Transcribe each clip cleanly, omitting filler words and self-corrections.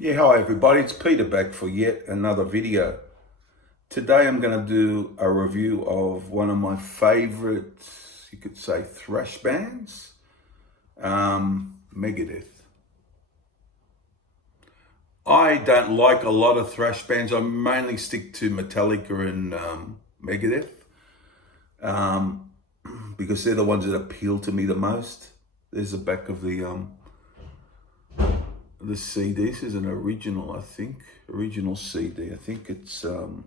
Yeah, hi everybody, it's Peter back for yet another video. Today I'm going to do a review of one of my favorite, you could say, thrash bands, Megadeth. I don't like a lot of thrash bands. I mainly stick to Metallica and Megadeth um, because they're the ones that appeal to me the most. There's the back of the CD. This is an original, I think. Original CD. I think it's the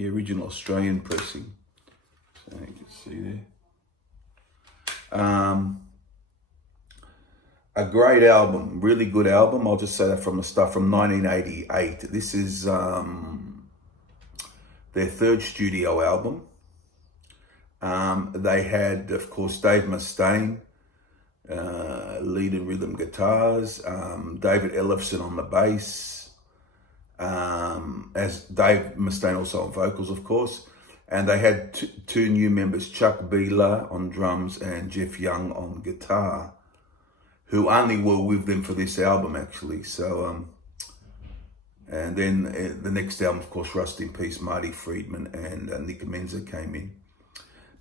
original Australian pressing. So you can see there. A great album, really good album. I'll just say that from the stuff from 1988. This is their third studio album. They had, of course, Dave Mustaine, lead and rhythm guitars, David Ellefson on the bass, as Dave Mustaine also on vocals, of course. And they had two new members, Chuck Beeler on drums and Jeff Young on guitar, who only were with them for this album, actually. So, and then the next album, of course, Rust in Peace, Marty Friedman and Nick Menza came in.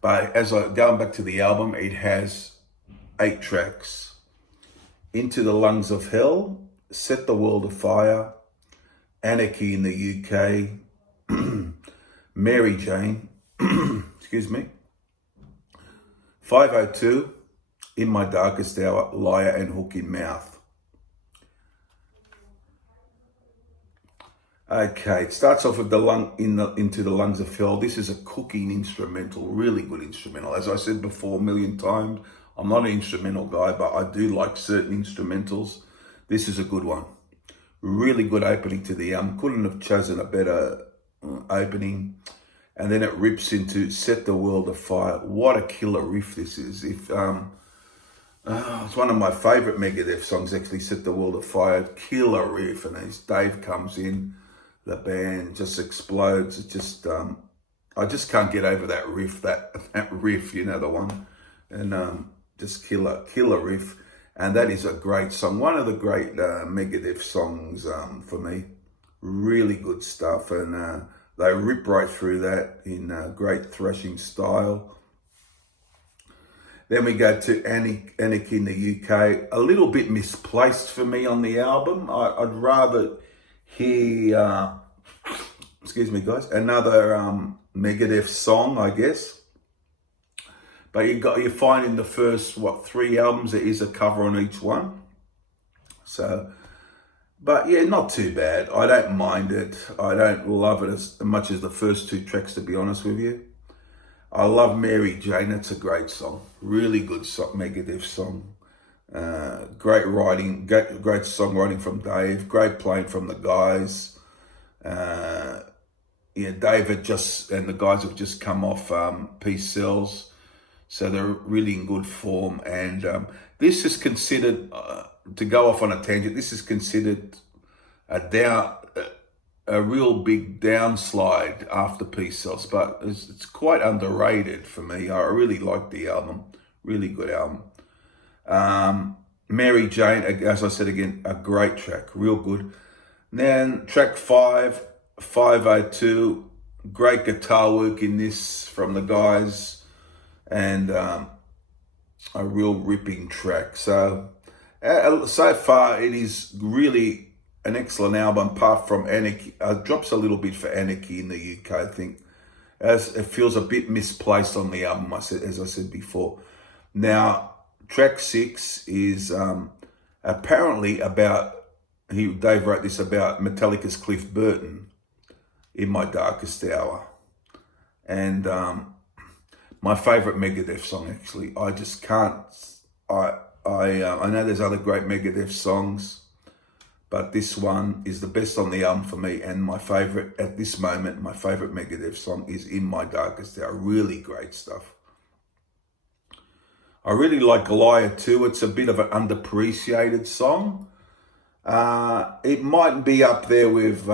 But going back to the album, it has 8 tracks: Into the Lungs of Hell, Set the World Afire, Anarchy in the UK, Mary Jane, excuse me, 502, In My Darkest Hour, Liar and Hook in Mouth. Okay, it starts off with Into the Lungs of Hell. This is a cooking instrumental, really good instrumental. As I said before a million times, I'm not an instrumental guy, but I do like certain instrumentals. This is a good one. Really good opening to the album. Couldn't have chosen a better opening. And then it rips into Set the World Afire. What a killer riff this is. It's one of my favorite Megadeth songs, actually, Set the World Afire. Killer riff. And as Dave comes in, the band just explodes. It just, I just can't get over that riff, that riff, you know, the one. And just killer riff. And that is a great song. One of the great Megadeth songs for me. Really good stuff. And they rip right through that in great thrashing style. Then we go to Anarchy in the UK. A little bit misplaced for me on the album. I'd rather hear, excuse me guys, another Megadeth song, I guess. But you find in the first, 3 albums, there is a cover on each one. So, but yeah, not too bad. I don't mind it. I don't love it as much as the first 2 tracks, to be honest with you. I love Mary Jane. It's a great song. Really good Megadeth song. Great writing, great songwriting from Dave. Great playing from the guys. Yeah, David and the guys have just come off Peace Cells. So they're really in good form. And this is considered, to go off on a tangent, this is considered a real big downslide after Peace Cells, but it's quite underrated for me. I really like the album. Really good album. Mary Jane, as I said again, a great track, real good. Then track 5, 502, great guitar work in this from the guys. And a real ripping track. So far it is really an excellent album, apart from Anarchy. Drops a little bit for Anarchy in the UK, I think, as it feels a bit misplaced on the album, as I said before. Now, track 6 is apparently about, Dave wrote this about Metallica's Cliff Burton, In My Darkest Hour. And my favorite Megadeth song, actually. I just can't. I know there's other great Megadeth songs, but this one is the best on the album for me. And my favorite at this moment, my favorite Megadeth song is In My Darkest Hour. Really great stuff. I really like Liar too. It's a bit of an underappreciated song. It might be up there with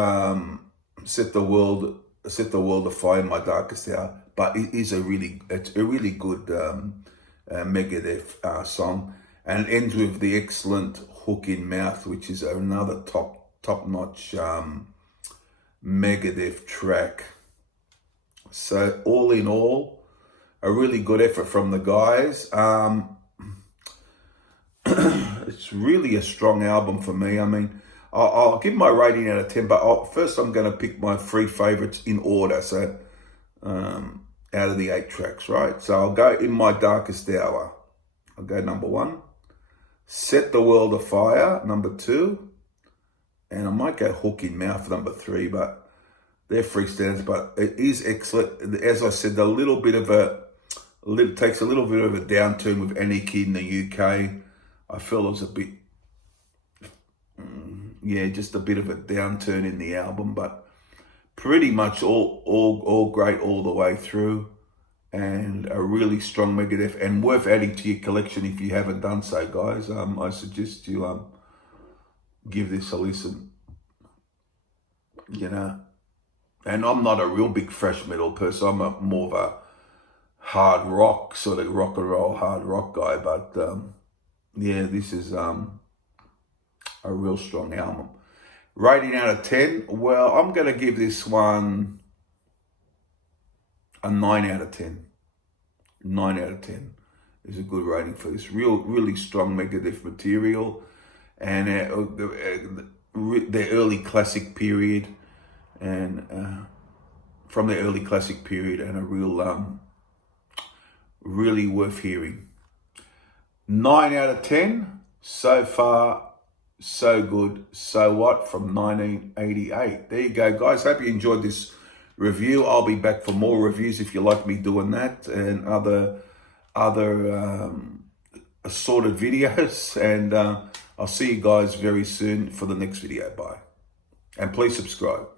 Set the World Afire, In My Darkest Hour. But it's a really good Megadeth song. And it ends with the excellent Hook in Mouth, which is another top-notch Megadeth track. So all in all, a really good effort from the guys. It's really a strong album for me. I mean, I'll give my rating out of 10, but first I'm going to pick my 3 favorites in order. So out of the 8 tracks, right? So I'll go In My Darkest Hour. I'll go number 1. Set the World Afire, number 2. And I might go Hook in Mouth, number 3, but they're freestands, but it is excellent. As I said, takes a little bit of a downturn with Any Kid in the UK. I feel it was a bit, just a bit of a downturn in the album, but pretty much all great all the way through, and a really strong Megadeth, and worth adding to your collection if you haven't done so, guys. I suggest you give this a listen. And I'm not a real big thrash metal person. I'm more of a hard rock, sort of rock and roll hard rock guy, but this is a real strong album. Rating out of 10, well, I'm going to give this one a 9 out of 10. 9 out of 10 is a good rating for this. Really strong Megadeth material, and the early classic period, and from the early classic period, and a real, really worth hearing. 9 out of 10, so far, so good, so what, from 1988. There you go, guys. Hope you enjoyed this review. I'll be back for more reviews if you like me doing that, and other assorted videos. And I'll see you guys very soon for the next video. Bye. And please subscribe.